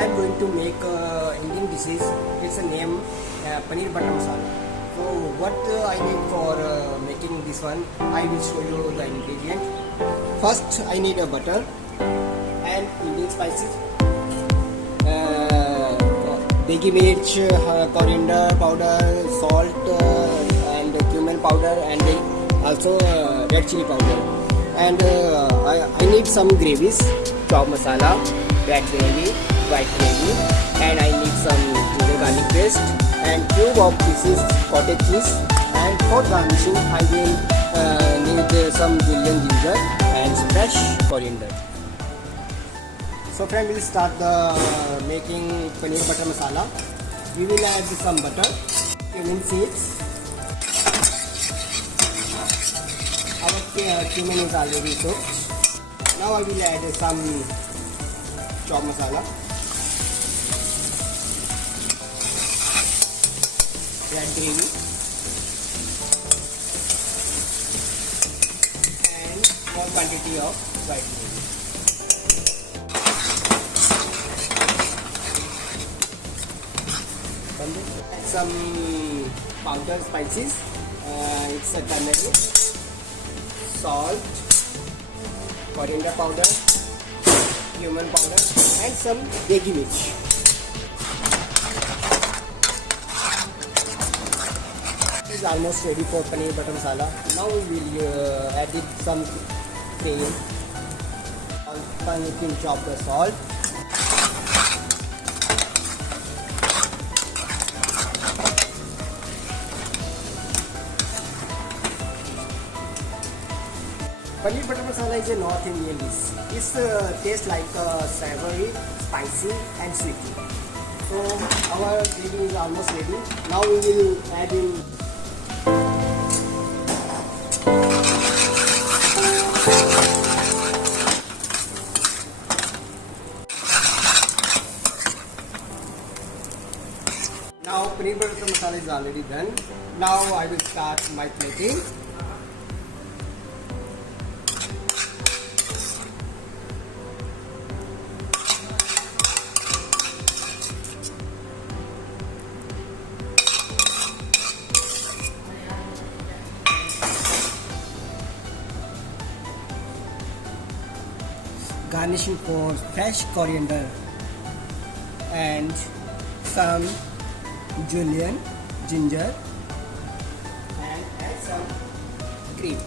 I am going to make Indian dishes. It's a name paneer butter masala. So what I need for making this one, I will show you the ingredient. First I need a butter and Indian spices, degi mirch, coriander powder, salt, and cumin powder, and also red chili powder. And I need some gravies: chow masala, red gravy, white gravy, and I need some ginger garlic paste and cube of pieces cottage cheese. And for garnishing I will need some julienne ginger and fresh coriander. So friend, we'll start the making paneer butter masala. We will add some butter, cumin seeds. Our cumin is already cooked. Now I will add some chow masala, red gravy, and small quantity of white gravy. Add some powder spices. It's a turmeric, salt, coriander powder, cumin powder, and some degi mirch. It is almost ready for paneer butter masala. Now we will add it some cream, pinch of the salt, paneer butter masala is a North Indian dish. It tastes like savory, spicy, and sweet. So our gravy is almost ready. Now we will add in paneer butter masala is already done. Now I will start my plating. Garnishing for fresh coriander and some julienne ginger, and add some cream.